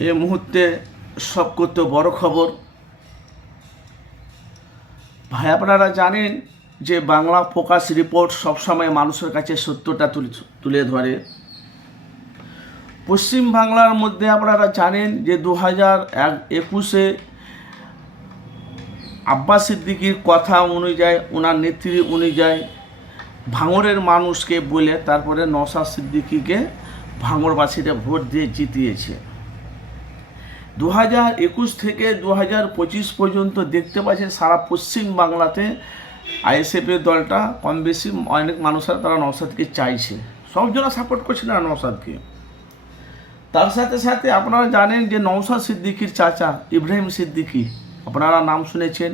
এই মুহূর্তে সব করতে বড় খবর। ভাই আপনারা জানেন যে বাংলা ফোকাস রিপোর্ট সবসময় মানুষের কাছে সত্যটা তুলে ধরে। পশ্চিম বাংলার মধ্যে আপনারা জানেন যে 2021-এ আব্বাস সিদ্দিকীর কথা অনুযায়ী, ওনার নেত্রী অনুযায়ী ভাঙড়ের মানুষকে বলে তারপরে নওশাদ সিদ্দিকীকে ভাঙড়বাসীরা ভোট দিয়ে জিতিয়েছে। 2021 থেকে 2025 পর্যন্ত দেখতে পাচ্ছেন সারা পশ্চিম বাংলাতে আইএসএফের দলটা কম বেশি অনেক মানুষরা তারা নওশাদকে চাইছে, সবজনা সাপোর্ট করছে না নওশাদকে। তার সাথে সাথে আপনারা জানেন যে নওশাদ সিদ্দিকীর চাচা ইব্রাহিম সিদ্দিকী, আপনারা নাম শুনেছেন,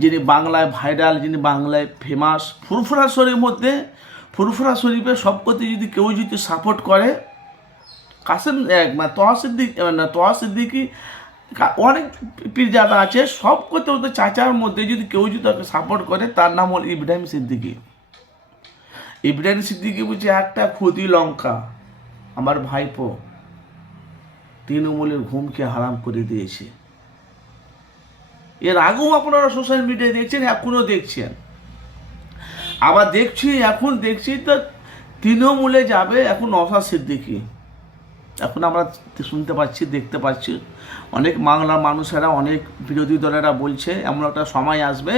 যিনি বাংলায় ভাইরাল, যিনি বাংলায় ফেমাস। ফুরফুরা শরীফের মধ্যে ফুরফুরা শরীফে সবকটি যদি কেউ যদি সাপোর্ট করে, কাসেম তোহা সিদ্দিকী অনেক পীরজাদা আছে, সব করতে ওদের চাচার মধ্যে যদি কেউ যদি তাকে সাপোর্ট করে তার নাম হল ইব্রাহিম সিদ্দিকী। ইব্রাহিম সিদ্দিকী বলছে একটা খুদি লঙ্কা আমার ভাইপো তৃণমূলের ঘুমকে হারাম করে দিয়েছে। এর আগেও আপনারা সোশ্যাল মিডিয়ায় দেখছেন, এখনও দেখছেন, আবার এখন দেখছি তো তৃণমূলে যাবে এখন নওশাদ সিদ্দিকী। এখন আমরা শুনতে পাচ্ছি, দেখতে পাচ্ছি অনেক বাংলার মানুষেরা, অনেক বিরোধী দলেরা বলছে এমন একটা সময় আসবে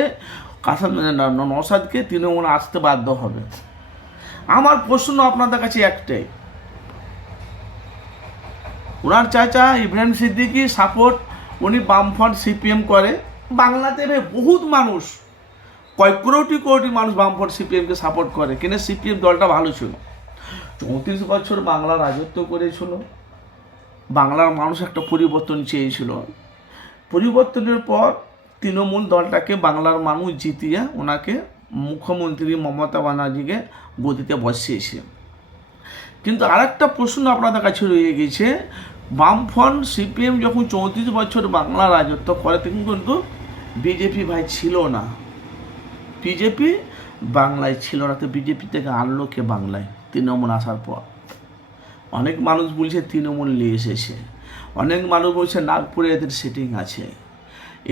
নওশাদকে তৃণমূলে আসতে বাধ্য হবে। আমার প্রশ্ন আপনাদের কাছে একটাই, ওনার চাচা ইব্রাহিম সিদ্দিকী সাপোর্ট, উনি বামফ্রন্ট সিপিএম করে বাংলাতে, বহুত মানুষ, কয়েক কোটি মানুষ বামফ্রন্ট সিপিএমকে সাপোর্ট করে, কিন্তু সিপিএম দলটা ভালো ছিল, 34 বছর বাংলা রাজত্ব করেছিল, বাংলার মানুষ একটা পরিবর্তন চেয়েছিল। পরিবর্তনের পর তৃণমূল দলটাকে বাংলার মানুষ জিতিয়ে ওনাকে মুখ্যমন্ত্রী মমতা ব্যানার্জিকে গদিতে বসিয়েছে। কিন্তু আরেকটা প্রশ্ন আপনাদের কাছে রয়ে গেছে, বামফ্রন্ট সিপিএম যখন 34 বছর বাংলা রাজত্ব করে তখন কিন্তু বিজেপি ভাই ছিল না, বিজেপি বাংলায় ছিল না, তো বিজেপি থেকে আনলো কে বাংলায় তৃণমূল আসার পর? অনেক মানুষ বলছে তৃণমূল নিয়ে এসেছে, অনেক মানুষ বলছে নাগপুরে এদের সেটিং আছে।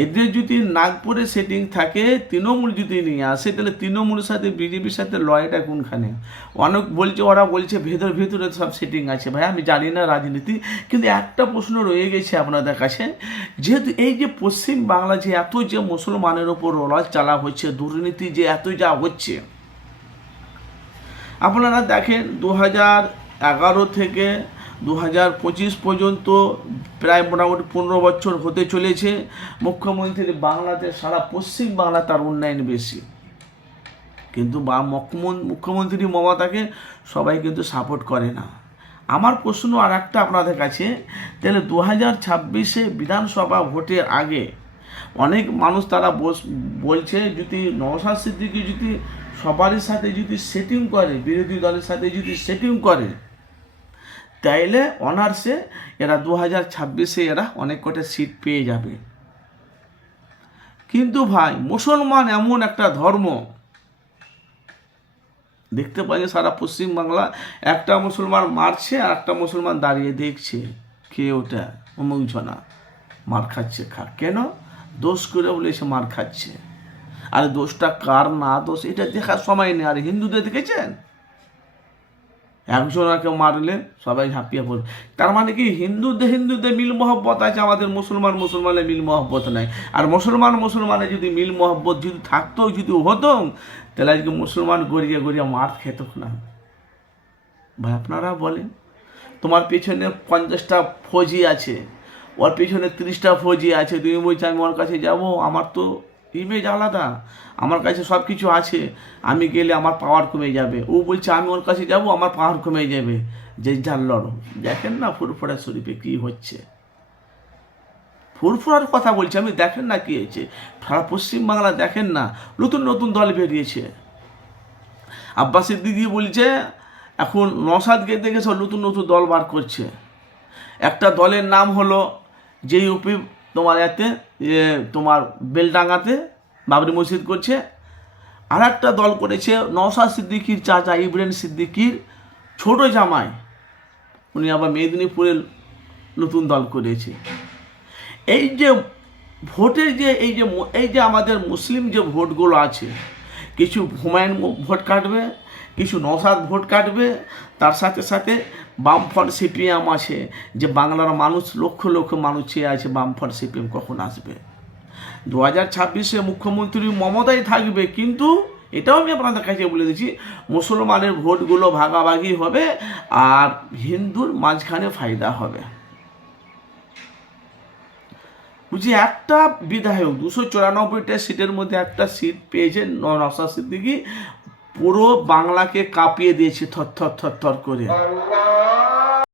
এদের যদি নাগপুরে সেটিং থাকে, তৃণমূল যদি নিয়ে আসে, তাহলে তৃণমূলের সাথে বিজেপির সাথে লড়াইটা কোনখানে? অনেক বলছে, ওরা বলছে ভেতরে সব সেটিং আছে। ভাই আমি জানি না রাজনীতি, কিন্তু একটা প্রশ্ন রয়ে গেছে আপনাদের কাছে, যেহেতু এই যে পশ্চিম বাংলা যে এত যে মুসলমানের ওপর রোলাজ চালা হচ্ছে, দুর্নীতি যে এত যা হচ্ছে, আপনারা দেখেন 2011 থেকে 2025 পর্যন্ত প্রায় মোটামুটি 15 বছর হতে চলেছে, মুখ্যমন্ত্রী বাংলাদেশ সারা পশ্চিম বাংলা তার উন্নয়ন বেশি, কিন্তু মুখ্যমন্ত্রী মমতাকে সবাই কিন্তু সাপোর্ট করে না। আমার প্রশ্ন আর একটা আপনাদের কাছে, তাহলে 2026-এ বিধানসভা ভোটের আগে অনেক মানুষ তারা বলছে যদি নওশাদ সিদ্দিকী যদি সবারই সাথে যদি সেটিং করে, বিরোধী দলের সাথে যদি সেটিং করে, তাইলে অনার্সে এরা 2026-এ এরা অনেক কটা সিট পেয়ে যাবে। কিন্তু ভাই মুসলমান এমন একটা ধর্ম, দেখতে পাচ্ছি সারা পশ্চিম বাংলা একটা মুসলমান মারছে আর একটা মুসলমান দাঁড়িয়ে দেখছে, কে ওটা অমুক জনা মার খাচ্ছে, কেন দোষ করে বলে সে মার খাচ্ছে? আর দোষটা কার না দোষ এটা দেখার সময় নেই। আর হিন্দুদের দেখেছেন, একজনকে মারলে সবাই ঝাঁপিয়ে পড়ে, তার মানে কি হিন্দুদের মিল মহব্বত আছে, আমাদের মুসলমানের মিল মহব্বত নাই। আর মুসলমানের যদি মিল মহব্বত যদি থাকতো, যদি হতো, তাহলে আজকে মুসলমান গড়িয়ে মার খেত না। ভাই আপনারা বলেন, তোমার পেছনে 50টা ফৌজি আছে, ওর পেছনে 30টা ফৌজি আছে, তুমি বলছো আমি ওর কাছে যাবো, আমার তো ইমেজ আলাদা, আমার কাছে সব কিছু আছে, আমি গেলে আমার পাওয়ার কমে যাবে। ও বলছে আমি ওর কাছে যাব, আমার পাওয়ার কমে যাবে। যে যার লড়ো। দেখেন না ফুরফুরা শরীফে কি হচ্ছে, ফুরফুরার কথা বলছি আমি, দেখেন না কি হয়েছে সারা পশ্চিম বাংলা, দেখেন না নতুন দল বেরিয়েছে। আব্বাস সিদ্দিকী বলছে এখন নওশাদকে দেখে সব নতুন দল বার করছে। একটা দলের নাম হলো যে ইউপি তোমার তোমার বেলডাঙ্গাতে বাবরি মসজিদ করছে। আর একটা দল করেছে নওশাদ সিদ্দিকীর চাচা ইব্রাহিম সিদ্দিকীর ছোট জামাই, উনি আবার মেদিনীপুরের নতুন দল করেছে। এই যে ভোটের যে এই যে আমাদের মুসলিম যে ভোটগুলো আছে, কিছু হুমায়ুন ভোট কাটবে, কিছু নওশাদ ভোট কাটবে, তার সাথে সাথে বামফ্রন্ট সিপিএম আছে, যে বাংলার মানুষ লক্ষ লক্ষ মানুষ চেয়ে আছে বামফ্রন্ট সিপিএম কখন আসবে। 2026-এ মুখ্যমন্ত্রী মমতাই থাকবে, কিন্তু এটাও আমি আপনাদের কাছে বলে দিচ্ছি, মুসলমানের ভোটগুলো ভাগাভাগি হবে আর হিন্দুর মাঝখানে ফায়দা হবে। বুঝি একটা বিধায়ক 294টা সিটের মধ্যে একটা সিট পেয়েছে নওশাদ সিদ্দিকী, পুরো বাংলাকে কাঁপিয়ে দিয়েছে থর থর থর থর করে।